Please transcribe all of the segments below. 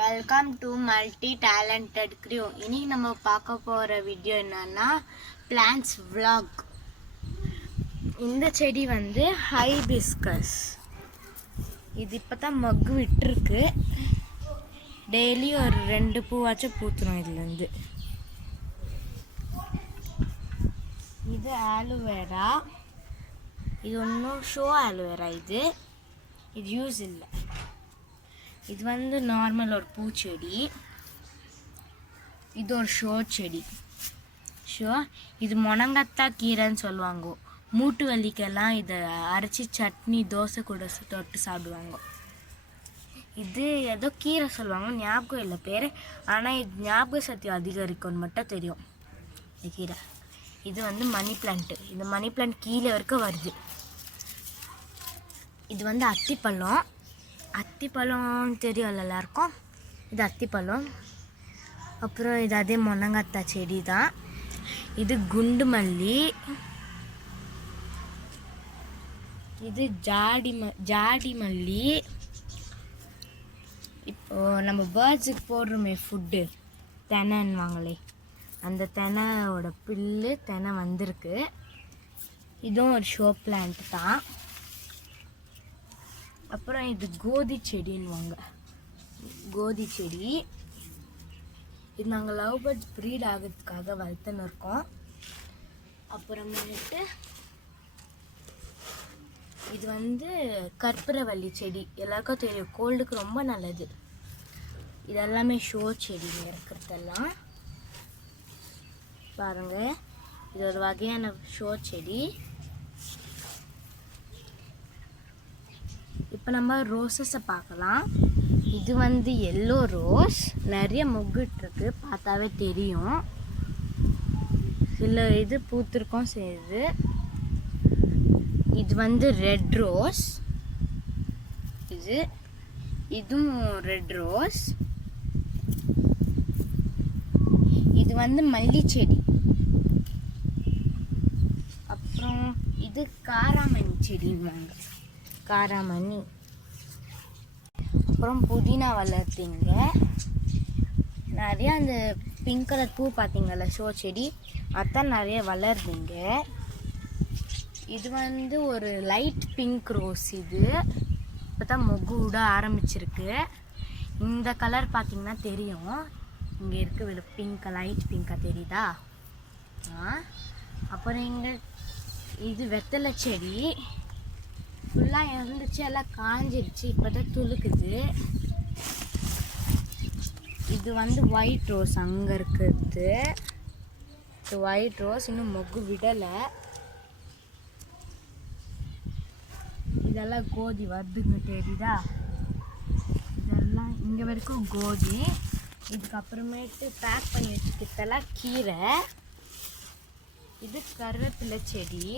Welcome to multi talented crew. இன்னைக்கு நம்ம பார்க்க போகிற வீடியோ என்னன்னா பிளான்ட்ஸ் vlog. இந்த செடி வந்து ஹைபிஸ்கஸ். இது இப்போ தான் மக்கு விட்டுருக்கு. டெய்லி ஒரு 2 பூவாச்சும் பூத்துரும் இதுலேருந்து. இது ஆலோவேரா. இது ஒன்றும் ஷோ ஆலோவேரா. இது யூஸ் இல்லை. இது வந்து நார்மல் ஒரு பூச்செடி. இது ஒரு ஷோ செடி. இது முனங்கத்தா கீரைன்னு சொல்லுவாங்க. மூட்டு வலிக்கெல்லாம் இதை அரைச்சி சட்னி தோசை கூட தொட்டு சாப்பிடுவாங்க. இது ஏதோ கீரை சொல்லுவாங்க, ஞாபகம் இல்லை பேர். ஆனால் இது ஞாபக சக்தி அதிகரிக்கும்னு மட்டும் தெரியும் இந்த கீரை. இது வந்து மணி பிளான்ட்டு. இந்த மணி பிளான்ட் கீழே வரைக்கும் வருது. இது வந்து அத்திப்பழம். அத்திப்பழம் தெரியும் எல்லாருக்கும். இது அத்திப்பழம். அப்புறம் இது அதே முனங்கத்தா செடி தான். இது குண்டு மல்லி. இது ஜாடி மல்லி. இப்போது நம்ம பேர்ட்ஸுக்கு போடுறோமே ஃபுட்டு, தெனைன்னுவாங்களே, அந்த தெனையோட பில்லு தெனை வந்திருக்கு. இதுவும் ஒரு ஷோ பிளான்ட் தான். அப்புறம் இது கோதி செடின்னுவாங்க. கோதி செடி இது நாங்கள் லவ் பேர்ட்ஸ் ப்ரீட் ஆகிறதுக்காக வளர்த்துன்னு இருக்கோம். அப்புறமேட்டு இது வந்து கற்பூரவள்ளி செடி. எல்லாருக்கும் தெரியும், கோல்டுக்கு ரொம்ப நல்லது. இதெல்லாமே ஷோ செடிங்க இருக்கிறதெல்லாம் பாருங்க. இது ஒரு வகையான ஷோ செடி. இப்போ நம்ம ரோஸஸை பார்க்கலாம். இது வந்து எல்லோ ரோஸ். நிறைய மொக்கிட்டுருக்கு, பார்த்தாவே தெரியும். சில இது பூத்திருக்கும் செய்யுது. இது வந்து ரெட் ரோஸ். இதுவும் ரெட் ரோஸ். இது வந்து மல்லி செடி. அப்புறம் இது காராமணி செடின்னுவாங்க, காராமணி. அப்புறம் புதினா வளர்த்தீங்க நிறைய. அந்த பிங்க் கலர் பூ பார்த்தீங்கல்ல, ஷோ செடி, அதான் நிறைய வளருதுங்க. இது வந்து ஒரு லைட் பிங்க் ரோஸ். இது இப்போ தான் மொக்கு விட ஆரம்பிச்சிருக்கு. இந்த கலர் பார்த்தீங்கன்னா தெரியும், இங்கே இருக்கு பிங்க், லைட் பிங்காக தெரியுதா? அப்புறம் இங்கே இது வெத்தலை செடி. ஃபுல்லாக இருந்துச்சு, எல்லாம் காஞ்சிருச்சு, இப்போ தான் துளுக்குது. இது வந்து ஒயிட் ரோஸ். அங்கே இருக்குது இது ஒயிட் ரோஸ், இன்னும் மொக்கு விடலை. இதெல்லாம் கோதி வருதுங்க, தெரியுதா? இதெல்லாம் இங்கே வரைக்கும் கோதி. இதுக்கப்புறமேட்டு பேக் பண்ணி வச்சுக்கிட்டெல்லாம் கீரை. இது கருவேப்பிலை செடி.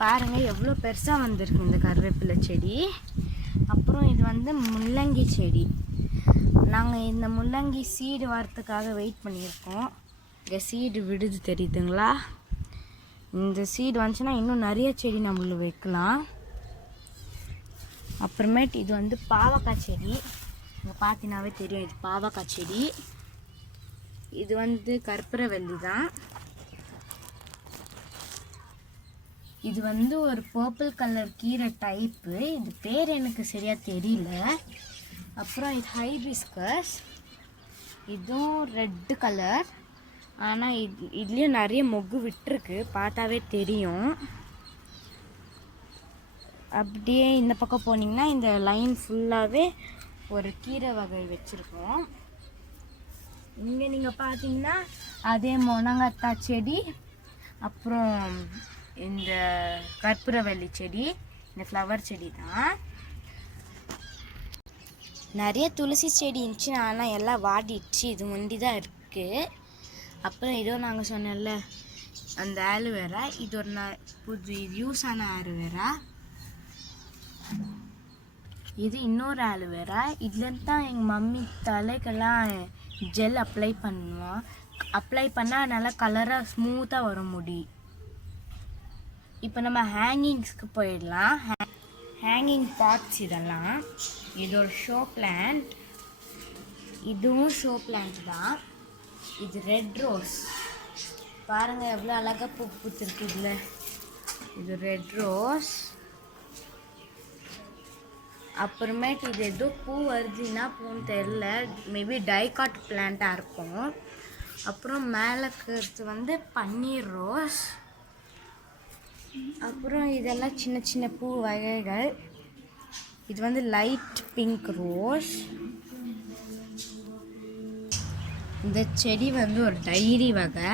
பாருங்கள் எவ்வளோ பெருசாக வந்திருக்கு இந்த கருவேப்பிலை செடி. அப்புறம் இது வந்து முள்ளங்கி செடி. நாங்கள் இந்த முள்ளங்கி சீடு வரத்துக்காக வெயிட் பண்ணியிருக்கோம். இங்கே சீடு விடுது, தெரியுதுங்களா? இந்த சீடு வந்துச்சுன்னா இன்னும் நிறைய செடி நம்மளுக்கு வைக்கலாம். அப்புறமேட்டு இது வந்து பாவக்காய் செடி. இங்கே பார்த்தீங்கன்னாவே தெரியும், இது பாவக்காய் செடி. இது வந்து கற்பூரவள்ளி தான். இது வந்து ஒரு பர்பிள் கலர் கீரை டைப்பு. இது பேர் எனக்கு சரியாக தெரியல. அப்புறம் இது ஹைபிஸ்கஸ். இதுவும் ரெட்டு கலர். ஆனால் இதுலேயும் நிறைய மொக்கு விட்டுருக்கு, பார்த்தாவே தெரியும். அப்படியே இந்த பக்கம் போனீங்கன்னா இந்த லைன் ஃபுல்லாகவே ஒரு கீரை வகை வச்சுருக்கோம். இங்கே நீங்கள் பார்த்தீங்கன்னா அதே முனங்கத்தா செடி, அப்புறம் இந்த கற்பூரவள்ளி செடி, இந்த ஃப்ளவர் செடி தான். நிறைய துளசி செடி இருந்துச்சு, ஆனால் எல்லாம் வாடிடுச்சு. இது முண்டி தான் இருக்குது. அப்புறம் இதோ நாங்கள் சொன்னோம்ல அந்த ஆலோவேரா. இது ஒரு புது யூஸான ஆலோவேரா. இது இன்னொரு ஆலோவேரா. இதுலேருந்து தான் எங்கள் மம்மி தலைக்கெல்லாம் ஜெல் அப்ளை பண்ணுவோம். அப்ளை பண்ணால் நல்லா கலராக ஸ்மூத்தாக வர முடி. இப்போ நம்ம ஹேங்கிங்ஸ்க்கு போயிடலாம். ஹேங்கிங் பாட்ஸ் இதெல்லாம். இது ஒரு ஷோ பிளான்ட். இதுவும் ஷோ பிளான்ட் தான். இது ரெட் ரோஸ். பாருங்கள் எவ்வளோ அழகாக பூ பூத்துருக்கு இதில். இது ரெட் ரோஸ். அப்புறமேட்டு இது ஏதோ பூ வருதுன்னா பூன்னு தெரில, மேபி டைகாட் பிளான்ட்டாக இருக்கும். அப்புறம் மேலே இருக்கிறது பன்னீர் ரோஸ். அப்புறம் இதெல்லாம் சின்ன சின்ன பூ வகைகள். இது லைட் பிங்க் ரோஸ். இந்த செடி ஒரு டைரி வகை.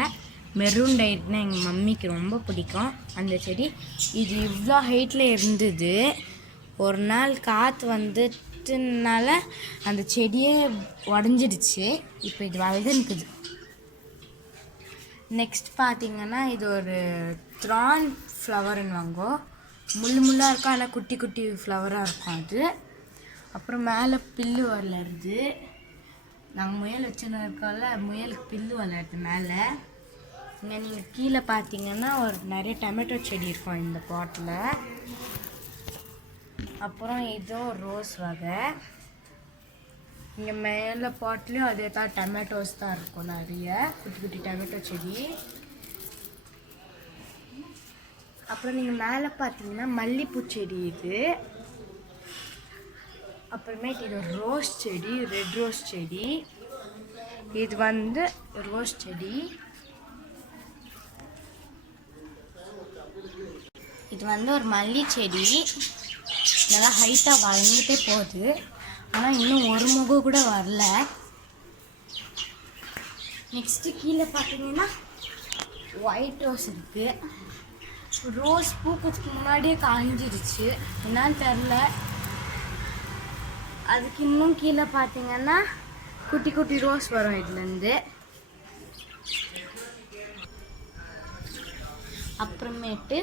மெரூன் டைரினா எங்கள் மம்மிக்கு ரொம்ப பிடிக்கும் அந்த செடி. இது இவ்வளோ ஹைட்டில் இருந்தது. ஒரு நாள் காற்று வந்துட்டுனால அந்த செடியே உடஞ்சிடுச்சு. இப்போ இது வளர்ந்துருக்குது. நெக்ஸ்ட் பார்த்திங்கன்னா இது ஒரு த்ரான் ஃப்ளவர்னு வாங்கோ. முள்ளாக இருக்கும், ஆனால் குட்டி குட்டி ஃப்ளவராக இருக்கும் அது. அப்புறம் மேலே பில்லு வளருது. நாங்கள் முயல் வச்சுன்னு இருக்கோம்ல, முயலுக்கு பில்லு வளருது மேலே. இங்கே நீங்கள் கீழே பார்த்தீங்கன்னா ஒரு நிறைய டொமேட்டோ செடி இருக்கும் இந்த பாட்டில். அப்புறம் இதோ ரோஸ் வகை. இங்கே மேலே பாட்லேயும் அதே தான் டொமேட்டோஸ் தான் இருக்கும், நிறைய குட்டி குட்டி டொமேட்டோ செடி. அப்புறம் நீங்கள் மேலே பார்த்தீங்கன்னா மல்லிப்பூ செடி இது. அப்புறமேட்டு இது ரோஸ் செடி, ரெட் ரோஸ் செடி. இது ரோஸ் செடி. இது ஒரு மல்லி செடி. நல்லா ஹைட்டாக வளர்ந்துட்டே போகுது, ஆனால் இன்னும் ஒரு முகம் கூட வரல. நெக்ஸ்ட்டு கீழே பார்த்தீங்கன்னா ஒயிட் ரோஸ் இருக்குது. ரோஸ் பூக்கிறதுக்கு முன்னாடியே காஞ்சிடுச்சு, என்னான்னு தெரில. அதுக்கு இன்னும் கீழே பார்த்தீங்கன்னா குட்டி குட்டி ரோஸ் வரும் இதுலேருந்து. அப்புறமேட்டு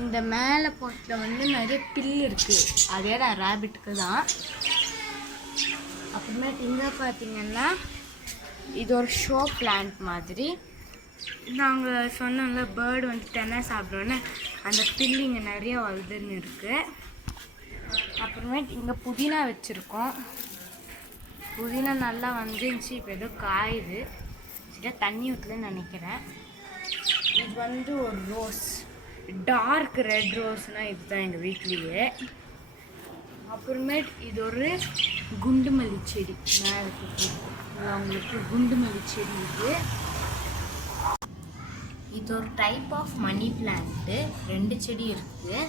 இந்த மேலே போட்டில் நிறைய பில்லு இருக்குது, அதே தான் ரேபிட்டுக்கு தான். அப்புறமேட்டு இங்கே பார்த்தீங்கன்னா இது ஒரு ஷோ பிளான்ட் மாதிரி. நாங்கள் சொன்னோம்ல பேர்டு தென்னை சாப்பிட்றோன்னு, அந்த பில்லு இங்கே நிறைய வளர்ந்துன்னு இருக்குது. அப்புறமேட்டு இங்கே புதினா வச்சுருக்கோம். புதினா நல்லா வந்துருந்துச்சு, இப்போ ஏதோ காயுது. சரியா தண்ணி ஊற்றலன்னு நினைக்கிறேன். இது ஒரு ரோஸ், டார்க் ரெட் ரோஸ்னால் இதுதான் எங்கள் வீட்லேயே. அப்புறமேட்டு இது ஒரு குண்டு மல்லி செடி. அவங்களுக்கு குண்டு மல்லி செடி இது ஒரு டைப் ஆஃப் மணி பிளான்ட்டு. 2 செடி இருக்குது.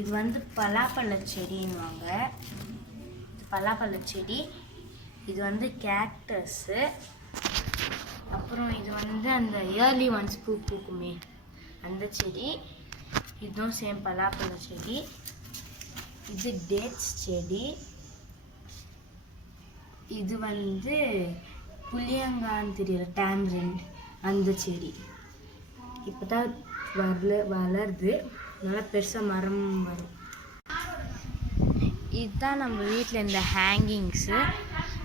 இது பலாப்பழ செடின்னுவாங்க. பலாப்பழ செடி. இது கேக்டஸு. அப்புறம் இது அந்த இயர்லி ஒன்ஸ் பூ பூக்குமே அந்த செடி. இதுவும் சேம் பலாப்பழ செடி. இது டேட்ஸ் செடி. இது புளியங்கான்னு தெரியல, டேம்ரின் அந்த செடி. இப்போ தான் வளருது, நல்லா பெருசாக மரம் வரும். இதுதான் நம்ம வீட்டில் இந்த ஹேங்கிங்ஸு.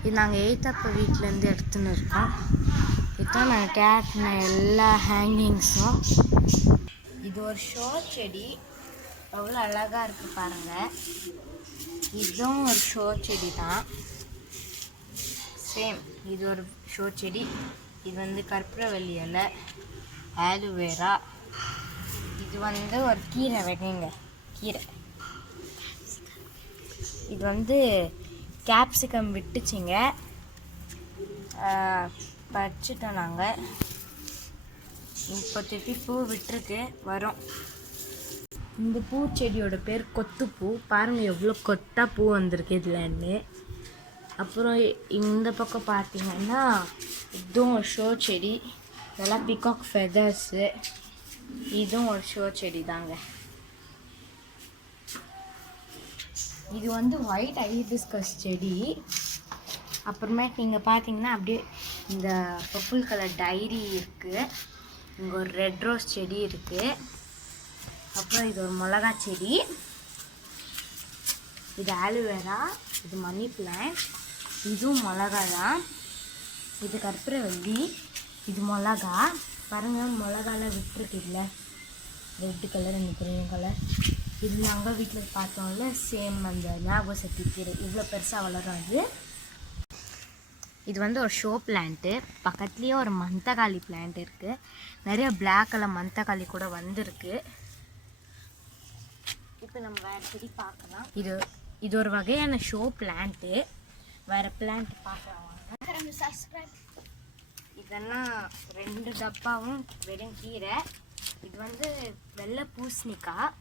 இது நாங்கள் எய்த்தப்போ வீட்டிலேருந்து எடுத்துன்னு இருக்கோம். இதுதான் நாங்கள் கேட்டின எல்லா ஹேங்கிங்ஸும். இது ஒரு ஷோ செடி, எவ்வளோ அழகாக இருக்குது பாருங்கள். இதுவும் ஒரு ஷோ செடி தான், சேம். இது ஒரு ஷோ செடி. இது கற்பூரவள்ளி இலை, ஆலோவேரா. இது ஒரு கீரை வகைங்க, கீரை. இது கேப்சிகம் விட்டுச்சிங்க, பறிச்சிட்டோம் நாங்கள். இப்போ திருப்பி பூ விட்டுருக்கு, வரும். இந்த பூச்செடியோட பேர் கொத்துப்பூ. பாருங்கள் எவ்வளோ கொத்தாக பூ வந்திருக்கு இதுலன்னு. அப்புறம் இந்த பக்கம் பார்த்தீங்கன்னா இதுவும் ஒரு ஷோ செடி. இதெல்லாம் பிகாக் ஃபெதர்ஸு. இதுவும் ஒரு ஷோ செடி தாங்க. இது ஒயிட் ஹைபிஸ்கஸ் செடி. அப்புறமேட்டு நீங்கள் பார்த்தீங்கன்னா அப்படியே இந்த பர்பிள் கலர் டைரி இருக்குது. இங்கே ஒரு ரெட் ரோஸ் செடி இருக்குது. அப்புறம் இது ஒரு மிளகா செடி. இது ஆலோவேரா. இது மணி பிளான்ட். இதுவும் மிளகா தான். இது கற்பூரவள்ளி. இது மிளகா. பாருங்கள் மிளகால விட்டுருக்கு, இல்லை ரெட்டு கலர், இந்த க்ரீன் கலர். இது நாங்கள் வீட்டில் பார்த்தோம்ல சேம் அந்த ஞாபக சக்தி கீரை இவ்வளோ பெருசாக வளரும் அது. இது வந்து ஒரு ஷோ பிளான்ட்டு. பக்கத்துலேயே ஒரு மந்தகாளி பிளான்ட் இருக்குது. நிறைய பிளாக் கலர் மந்தகாளி கூட வந்திருக்கு. இப்போ நம்ம வேறு செடி பார்க்கலாம். இது ஒரு வகையான ஷோ பிளான்ட்டு. வேறு பிளான்ட் பார்க்கலாம் வாங்க. சப்ஸ்கிரைப். இதெல்லாம் 2 டப்பாவும் வெறும் கீரை. இது வந்து வெள்ளை பூசணிக்காய்.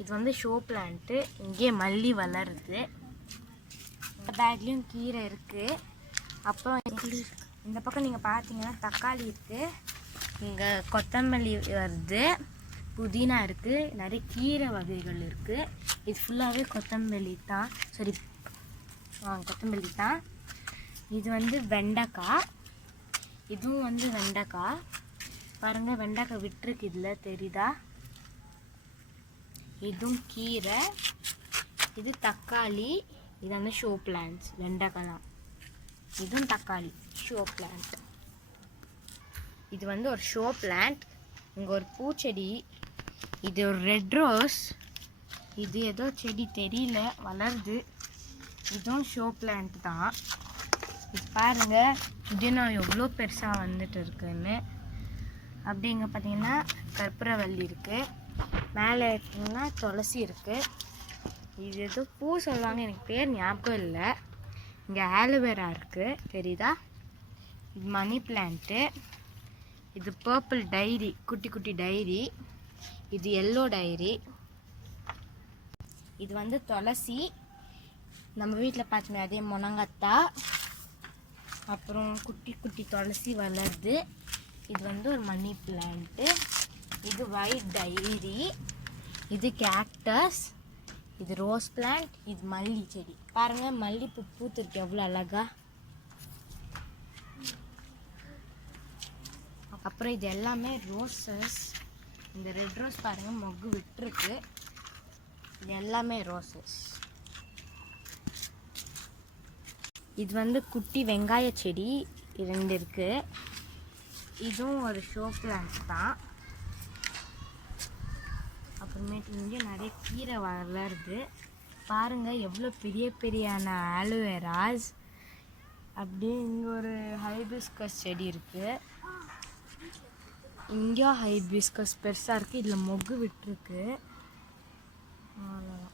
இது வந்து ஷோ பிளான்ட்டு. இங்கே மல்லி வளருது. இந்த பேக்லேயும் கீரை இருக்குது. அப்புறம் இந்த பக்கம் நீங்கள் பார்த்தீங்கன்னா தக்காளி இருக்குது. இங்கே கொத்தமல்லி வருது, புதினா இருக்குது, நிறைய கீரை வகைகள் இருக்குது. இது ஃபுல்லாகவே கொத்தமல்லி தான். சரி கொத்தமல்லி தான். இது வந்து வெண்டைக்காய். இதுவும் வந்து வெண்டைக்காய். பாருங்கள் வெண்டைக்காய் விட்டுருக்கு, இதில் தெரியுதா? இதுவும் கீரை. இது தக்காளி. இது வந்து ஷோ பிளான்ட்ஸ். வெண்டைக்காய் தான். இதுவும் தக்காளி ஷோ பிளான்ட். இது வந்து ஒரு ஷோ பிளான்ட். இங்கே ஒரு பூச்செடி. இது ஒரு ரெட் ரோஸ். இது ஏதோ செடி தெரியல, வளருது. இதுவும் ஷோ பிளான்ட் தான். இது பாருங்கள் புதினா எவ்வளோ பெருசாக வந்துட்டு இருக்குன்னு. அப்படி இங்கே பார்த்தீங்கன்னா கற்பூரவள்ளி இருக்குது. மேலே பார்த்தீங்கன்னா துளசி இருக்குது. இது ஏதோ பூ சொல்லுவாங்க, எனக்கு பேர் ஞாபகம் இல்லை. இங்கே ஆலோவேரா இருக்குது, தெரியுதா? இது மணி பிளான்ட்டு. இது பர்பிள் டைரி, குட்டி குட்டி டைரி. இது எல்லோ டைரி. இது வந்து துளசி. நம்ம வீட்டில் பார்த்தோமே அதே முனங்கத்தா. அப்புறம் குட்டி குட்டி துளசி வளருது. இது வந்து ஒரு மணி பிளான்ட்டு. இது ஒயிட் டைரி. இது கேக்டஸ். இது ரோஸ் பிளான்ட். இது மல்லி செடி. பாருங்கள் மல்லிப்பூ பூத்துருக்கு எவ்வளோ அழகா. அப்புறம் இது எல்லாமே ரோசஸ். இந்த ரெட் ரோஸ் பாருங்கள் மொக்கு விட்டுருக்கு. இது எல்லாமே ரோசஸ். இது வந்து குட்டி வெங்காய செடி 2 இருக்குது. இதுவும் ஒரு ஷோ பிளான்ட் தான். அப்புறமேட்டு இங்கே நிறைய கீரை வளருது. பாருங்கள் எவ்வளோ பெரிய பெரியான ஆலோவேராஸ். அப்படியே இங்கே ஒரு ஹைபிஸ்கஸ் செடி இருக்குது. இங்கே ஹைபிஸ்கஸ் பெருசாக இருக்குது. இதில் மொக்கு விட்டுருக்கு. அவ்வளோதான்.